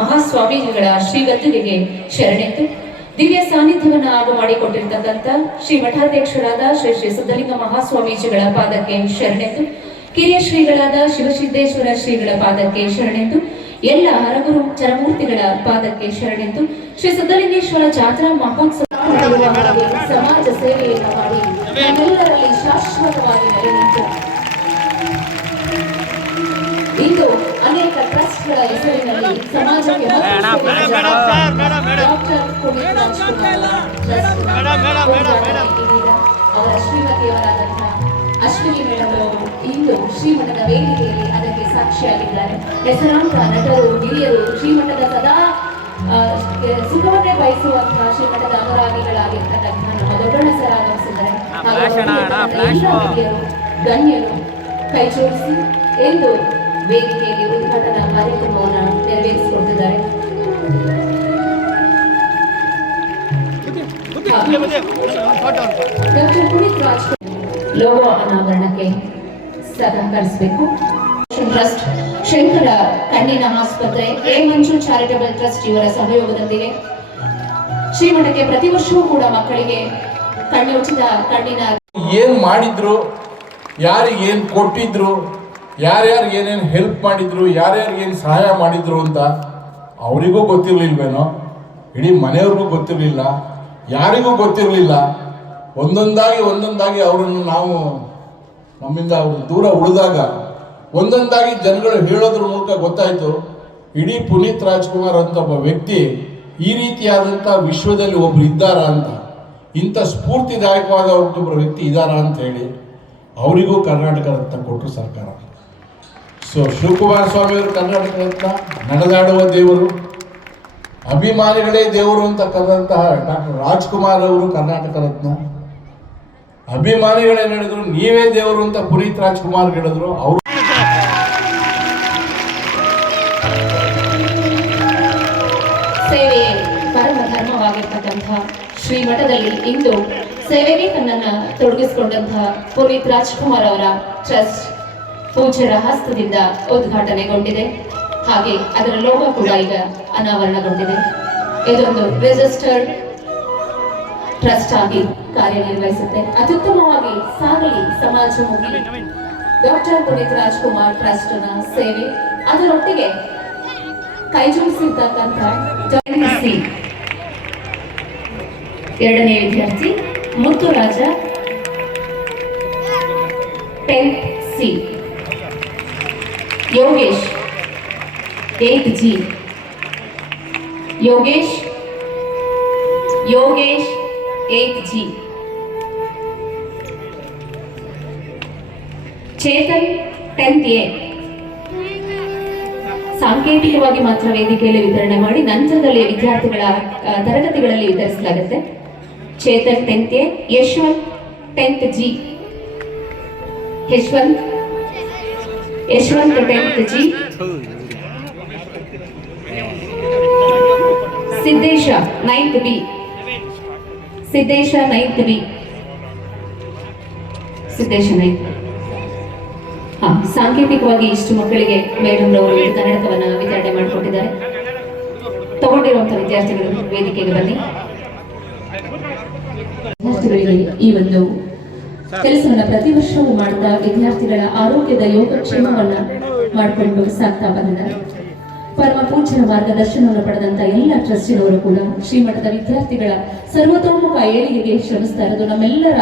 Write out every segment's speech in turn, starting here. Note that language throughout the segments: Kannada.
ಮಹಾಸ್ವಾಮೀಜಿಗಳ ಶ್ರೀಗದ್ದುಗೆಗೆ ಶರಣೆಂದು ದಿವ್ಯ ಸಾನ್ನಿಧ್ಯವನ್ನು ಆಗು ಮಾಡಿಕೊಟ್ಟಿರ್ತಕ್ಕಂಥ ಶ್ರೀ ಮಠಾಧ್ಯಕ್ಷರಾದ ಶ್ರೀ ಶ್ರೀ ಸಿದ್ಧಲಿಂಗ ಮಹಾಸ್ವಾಮೀಜಿಗಳ ಪಾದಕ್ಕೆ ಶರಣೆಂದು ಕಿರಿಯ ಶ್ರೀಗಳಾದ ಶಿವಸಿದ್ದೇಶ್ವರ ಶ್ರೀಗಳ ಪಾದಕ್ಕೆ ಶರಣೆಂದು ಎಲ್ಲ ಹರಗುರು ಚರಮೂರ್ತಿಗಳ ಪಾದಕ್ಕೆ ಶರಣೆಂದು ಶ್ರೀ ಸಿದ್ಧಲಿಂಗೇಶ್ವರ ಜಾತ್ರಾ ಮಹೋತ್ಸವ ಸಮಾಜ ಸೇವೆಯನ್ನು ಮಾಡಿ ನಮ್ಮೆಲ್ಲರಲ್ಲಿ ಶಾಶ್ವತವಾಗಿ ನೆಲೆನಿಂತು ಇಂದು ಅನೇಕ ಟ್ರಸ್ಟ್ಗಳ ಹೆಸರಿನಲ್ಲಿ ಸಮಾಜಕ್ಕೆ ಅವರ ಶ್ರೀಮತಿಯವರಾದಂತಹ ಅಶ್ವಿನಿ ಮೇಡಮ್ ಅವರು ಇಂದು ಶ್ರೀಮಠದ ವೇದಿಕೆಯಲ್ಲಿ ಅದಕ್ಕೆ ಸಾಕ್ಷಿಯಾಗಿದ್ದಾರೆ. ಹೆಸರಾಂತ ನಟರು ಹಿರಿಯರು ಶ್ರೀಮಠದ ಸದಾ ಸುಖವನ್ನೇ ಬಯಸುವಂತಹ ಶ್ರೀಮಠದ ಅನುರಾಗಿಗಳಾಗಿರ್ತಕ್ಕಂತಹ ನಮ್ಮ ದೊಡ್ಡಣ್ಣ ಸರ್ ಆಗಮಿಸಿದ್ದಾರೆ. ಹಿರಿಯರು ಗಣ್ಯರು ಕೈ ಜೋಡಿಸಿ ಎಂದು ವೇದಿಕೆಯಲ್ಲಿ ಉದ್ಘಾಟನಾ ಕಾರ್ಯಕ್ರಮವನ್ನು ನೆರವೇರಿಸಿಕೊಟ್ಟಿದ್ದಾರೆ. ಡಾಕ್ಟರ್ ಪುನೀತ್ ರಾಜ್ಕುಮಾರ್ ಲೋಗೋ ಅನಾವರಣಕ್ಕೆ ಸಹಕರಿಸಬೇಕು. ಟ್ರಸ್ಟ್, ಶಂಕರ ಕಣ್ಣಿನ ಆಸ್ಪತ್ರೆ, ಎ ಮಂಜು ಚಾರಿಟಬಲ್ ಟ್ರಸ್ಟ್ ಇವರ ಸಹಯೋಗದೊಂದಿಗೆ ಶ್ರೀಮಠಕ್ಕೆ ಪ್ರತಿ ವರ್ಷವೂ ಕೂಡ ಮಕ್ಕಳಿಗೆ ಕಣ್ಣುಚಿತ ಕಣ್ಣಿನ ಏನ್ ಮಾಡಿದ್ರು, ಯಾರಿಗೆ ಏನ್ ಕೊಟ್ಟಿದ್ರು, ಯಾರ್ಯಾರಿಗೆ ಏನೇನು ಹೆಲ್ಪ್ ಮಾಡಿದ್ರು, ಯಾರ್ಯಾರಿಗೆ ಏನು ಸಹಾಯ ಮಾಡಿದ್ರು ಅಂತ ಅವರಿಗೂ ಗೊತ್ತಿರಲಿಲ್ವೇನೋ, ಇಡೀ ಮನೆಯವ್ರಿಗೂ ಗೊತ್ತಿರಲಿಲ್ಲ, ಯಾರಿಗೂ ಗೊತ್ತಿರಲಿಲ್ಲ. ಒಂದೊಂದಾಗಿ ಅವರನ್ನು ನಾವು ನಮ್ಮಿಂದ ಅವರು ದೂರ ಉಳಿದಾಗ ಒಂದೊಂದಾಗಿ ಜನಗಳು ಹೇಳೋದ್ರ ಮೂಲಕ ಗೊತ್ತಾಯಿತು ಇಡೀ ಪುನೀತ್ ರಾಜ್ಕುಮಾರ್ ಅಂತ ಒಬ್ಬ ವ್ಯಕ್ತಿ ಈ ರೀತಿಯಾದಂಥ ವಿಶ್ವದಲ್ಲಿ ಒಬ್ರು ಇದ್ದಾರಾ ಅಂತ, ಇಂಥ ಸ್ಫೂರ್ತಿದಾಯಕವಾದ ಒಬ್ಬೊಬ್ಬರು ವ್ಯಕ್ತಿ ಇದ್ದಾರಾ ಅಂತ ಹೇಳಿ ಅವರಿಗೂ ಕರ್ನಾಟಕ ರತ್ನ ಕೊಟ್ಟರು ಸರ್ಕಾರ. ಸೊ ಶಿವಕುಮಾರ ಸ್ವಾಮಿಯವರು ಕರ್ನಾಟಕ ರತ್ನ, ನಡೆದಾಡುವ ದೇವರು, ಅಭಿಮಾನಿಗಳೇ ದೇವರು ಅಂತ ಕರೆದಂತಹ ಡಾಕ್ಟರ್ ರಾಜ್ಕುಮಾರ್ ಅವರು ಕರ್ನಾಟಕ ರತ್ನ, ಅಭಿಮಾನಿಗಳೇನು ಹೇಳಿದ್ರು ನೀವೇ ದೇವರು ಅಂತ ಪುನೀತ್ ರಾಜ್ಕುಮಾರ್ ಹೇಳಿದ್ರು. ಅವರು ಸೇವೆಯೇ ಪರಮ ಧರ್ಮವಾಗಿರ್ತಕ್ಕಂತಹ ಶ್ರೀಮಠದಲ್ಲಿ ಇಂದು ಸೇವೆಗೆ ತನ್ನನ್ನು ತೊಡಗಿಸಿಕೊಂಡಂತಹ ಪುನೀತ್ ರಾಜ್ಕುಮಾರ್ ಅವರ ಟ್ರಸ್ಟ್ ಪೂಜ್ಯರ ಹಸ್ತದಿಂದ ಉದ್ಘಾಟನೆಗೊಂಡಿದೆ. ಹಾಗೆ ಅದರ ಲೋಗೋ ಕೂಡ ಈಗ ಅನಾವರಣಗೊಂಡಿದೆ. ಇದೊಂದು ರಿಜಿಸ್ಟರ್ಡ್ ಟ್ರಸ್ಟ್ ಆಗಿ ಕಾರ್ಯನಿರ್ವಹಿಸುತ್ತೆ. ಅತ್ಯುತ್ತಮವಾಗಿ ಸಾಗಲಿ ಸಮಾಜಮುಖಿ ಡಾಕ್ಟರ್ ಪುನೀತ್ ರಾಜ್ಕುಮಾರ್ ಟ್ರಸ್ಟ್ ನ ಸೇವೆ, ಅದರೊಟ್ಟಿಗೆ ಕೈಜೋಡಿಸಿರ್ತಕ್ಕಂಥ ಎರಡನೇ ವಿದ್ಯಾರ್ಥಿ Muthuraja 10th C, Yogesh 8th G, Yogesh 8th G, Chetan 10th A. ಸಾಂಕೇತಿಕವಾಗಿ ಮಾತ್ರ ವೇದಿಕೆಯಲ್ಲಿ ವಿತರಣೆ ಮಾಡಿ ನಂತರದಲ್ಲಿ ವಿದ್ಯಾರ್ಥಿಗಳ ತರಗತಿಗಳಲ್ಲಿ ವಿತರಿಸಲಾಗುತ್ತೆ. Chetan 10th A, Yashwant 10th G, Yashwant 10th G, Siddesha 9th B, Siddesha 9th B, Siddesha 9th. ಸಾಂಕೇತಿಕವಾಗಿ ಇಷ್ಟು ಮಕ್ಕಳಿಗೆ ಮೇಡಮ್ ರವರು ಕನ್ನಡಕವನ್ನ ವಿತರಣೆ ಮಾಡಿಕೊಟ್ಟಿದ್ದಾರೆ. ತಗೊಂಡಿರುವಂತಹ ವಿದ್ಯಾರ್ಥಿಗಳು ವೇದಿಕೆಗೆ ಬನ್ನಿ. ವಿದ್ಯಾರ್ಥಿಗಳಿಗೆ ಈ ಒಂದು ಕೆಲಸವನ್ನ ಪ್ರತಿ ವರ್ಷವೂ ಮಾಡ್ತಾ ವಿದ್ಯಾರ್ಥಿಗಳ ಆರೋಗ್ಯದ ಯೋಗಕ್ಷೇಮವನ್ನ ಮಾಡಿಕೊಂಡು ಸಾಕ್ತಾ ಬಂದಿದ್ದಾರೆ. ಪರಮ ಪೂಜ್ಯರ ಮಾರ್ಗದರ್ಶನವನ್ನು ಪಡೆದಂತ ಎಲ್ಲ ಟ್ರಸ್ಟಿನವರು ಕೂಡ ಶ್ರೀಮಠದ ವಿದ್ಯಾರ್ಥಿಗಳ ಸರ್ವತೋಮುಖ ಏಳಿಗೆಗೆ ಶ್ರಮಿಸ್ತಾ ಇರೋದು ನಮ್ಮೆಲ್ಲರ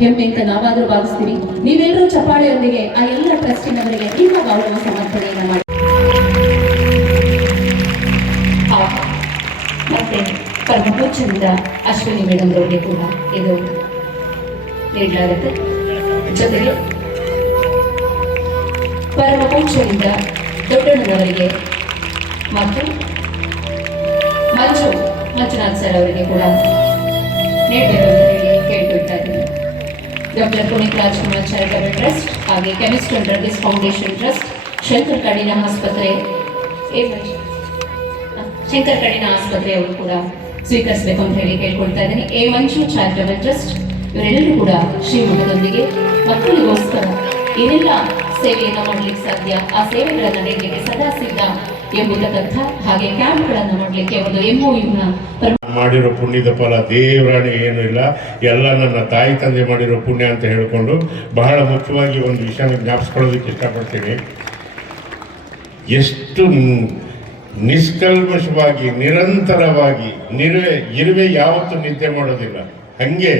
ಹೆಮ್ಮೆ ಅಂತ ನಾವಾದರೂ ಭಾವಿಸ್ತೀವಿ. ನೀವೆಲ್ಲರೂ ಚಪ್ಪಾಳೆಯೊಂದಿಗೆ ಆ ಎಲ್ಲ ಟ್ರಸ್ಟಿನವರಿಗೆ ನಿಮ್ಮ ಗೌರವ ಸಮರ್ಪಣೆಯನ್ನು ಮಾಡಿ. ಮತ್ತೆ ಪರಮ ಪೂಜ್ಯರಿಂದ ಅಶ್ವಿನಿ ಮೇಡಮ್ ಅವರಿಗೆ ಕೂಡ ಇದು ನೀಡಲಾಗುತ್ತೆ. ಜೊತೆಗೆ ಪರಮ ಪೂಜ್ಯರಿಂದ ದೊಡ್ಡಣ್ಣನವರಿಗೆ ಮತ್ತು ಮಂಜುನಾಥ್ ಸರ್ ಅವರಿಗೆ ಕೂಡ ನೀಡಬೇಕು ಅಂತ ಹೇಳಿ ಕೇಳ್ಕೊಳ್ತಾ ಇದ್ದೀನಿ. Doctor Puneeth Rajkumar charitable trust ಹಾಗೆ chemist and drugs foundation trust, Shankara ಕಣ್ಣಿನ ಆಸ್ಪತ್ರೆಯವರು ಕೂಡ ಸ್ವೀಕರಿಸಬೇಕು ಅಂತ ಹೇಳಿ ಕೇಳ್ಕೊಳ್ತಾ ಇದ್ದೀನಿ. ಎ ಮಂಜು ಚಾರಿಟಬಲ್ ಟ್ರಸ್ಟ್ ಇವರೆಲ್ಲರೂ ಕೂಡ ಶ್ರೀಮಠದೊಂದಿಗೆ ಮಕ್ಕಳಿಗೋಸ್ಕರ ಏನೆಲ್ಲ ಸೇವೆಯನ್ನು ಮಾಡಲಿಕ್ಕೆ ಸಾಧ್ಯ ಆ ಸೇವೆಗಳನ್ನು ನೀಡಲಿಕ್ಕೆ ಸದಾ ಸಿದ್ಧ ಎಂಬುದಕ್ಕರ್ಥ. ಹಾಗೆ ಕ್ಯಾಂಪ್ಗಳನ್ನು ಮಾಡಲಿಕ್ಕೆ ಒಂದು MOU-ನ ಮಾಡಿರೋ ಪುಣ್ಯದ ಫಲ ದೇವರಾಣಿ ಏನೂ ಇಲ್ಲ, ಎಲ್ಲ ನನ್ನ ತಾಯಿ ತಂದೆ ಮಾಡಿರೋ ಪುಣ್ಯ ಅಂತ ಹೇಳಿಕೊಂಡು ಬಹಳ ಮುಖ್ಯವಾಗಿ ಒಂದು ವಿಷಯನ ಜ್ಞಾಪಿಸ್ಕೊಳ್ಳೋದಕ್ಕೆ ಇಷ್ಟಪಡ್ತೀನಿ. ಎಷ್ಟು ನಿಷ್ಕಲ್ಮಶವಾಗಿ ನಿರಂತರವಾಗಿ ಇರುವೆ ಯಾವತ್ತೂ ನಿದ್ದೆ ಮಾಡೋದಿಲ್ಲ. ಹಾಗೆ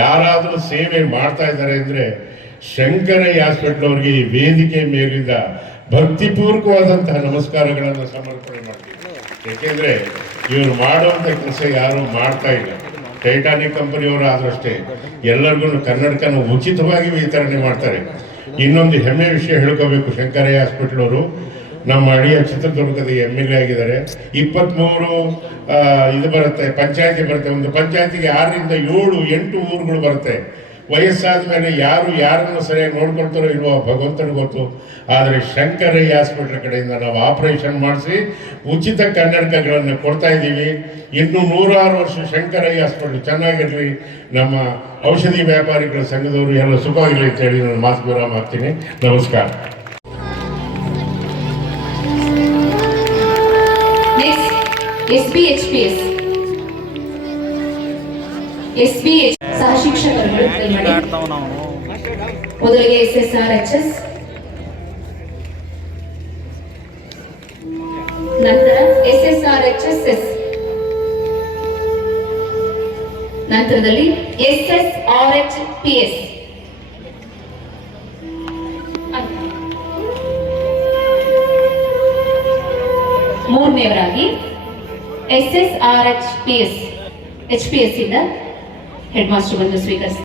ಯಾರಾದರೂ ಸೇವೆ ಮಾಡ್ತಾ ಇದ್ದಾರೆ ಅಂದರೆ ಶಂಕರಯ್ಯ ಹಾಸ್ಪಿಟ್ಲ್ ಅವ್ರಿಗೆ ಈ ವೇದಿಕೆ ಮೇಲಿಂದ ಭಕ್ತಿಪೂರ್ವಕವಾದಂತಹ ನಮಸ್ಕಾರಗಳನ್ನು ಸಮರ್ಪಣೆ ಮಾಡ್ತೀವಿ. ಏಕೆಂದರೆ ಇವರು ಮಾಡುವಂಥ ಕೆಲಸ ಯಾರೂ ಮಾಡ್ತಾ ಇಲ್ಲ. ಟೈಟಾನಿಕ್ ಕಂಪನಿಯವರು ಆದರೂ ಅಷ್ಟೇ ಎಲ್ಲರಿಗೂ ಕನ್ನಡಕನ ಉಚಿತವಾಗಿ ವಿತರಣೆ ಮಾಡ್ತಾರೆ. ಇನ್ನೊಂದು ಹೆಮ್ಮೆ ವಿಷಯ ಹೇಳ್ಕೋಬೇಕು, ಶಂಕರಯ್ಯ ಹಾಸ್ಪಿಟ್ಲ್ ಅವರು ನಮ್ಮ ಅಳಿಯ ಚಿತ್ರದುರ್ಗದ MLA ಆಗಿದ್ದಾರೆ. 23 ಇದು ಬರುತ್ತೆ, ಪಂಚಾಯತಿ ಬರುತ್ತೆ. ಒಂದು ಪಂಚಾಯತಿಗೆ 6ರಿಂದ 7, 8 ಊರುಗಳು ಬರುತ್ತೆ. ವಯಸ್ಸಾದ ಮೇಲೆ ಯಾರು ಯಾರನ್ನು ಸರಿಯಾಗಿ ನೋಡ್ಕೊಳ್ತಾರೋ ಇಲ್ವೋ ಭಗವಂತನಿಗೆ ಗೊತ್ತು. ಆದರೆ ಶಂಕರಯ್ಯ ಹಾಸ್ಪಿಟ್ಲ್ ಕಡೆಯಿಂದ ನಾವು ಆಪರೇಷನ್ ಮಾಡಿಸಿ ಉಚಿತ ಕನ್ನಡಕಗಳನ್ನು ಕೊಡ್ತಾ ಇದ್ದೀವಿ. ಇನ್ನು 106 ವರ್ಷ ಶಂಕರಯ್ಯ ಹಾಸ್ಪಿಟ್ಲ್ ಚೆನ್ನಾಗಿರಲಿ. ನಮ್ಮ ಔಷಧಿ ವ್ಯಾಪಾರಿಗಳ ಸಂಘದವರು ಎಲ್ಲ ಸುಖವಾಗಿರಲಿ ಅಂತ ಹೇಳಿ ನಾನು ಮಾತು ವಿರಾಮ ಹಾಕ್ತೀನಿ. ನಮಸ್ಕಾರ. SBHPS ಸಹ ಶಿಕ್ಷಕರುಗಳು ಕೈ ಮಾಡಿ. ಮೊದಲಿಗೆ SSRHS, ನಂತರ SSRHSS, ನಂತರದಲ್ಲಿ SSRHPS. ಮೂರನೇವರಾಗಿ SSRHPS ಇಂದ ಹೆಡ್ ಮಾಸ್ಟರ್ ಬಂದು ಸ್ವೀಕರಿಸಿ.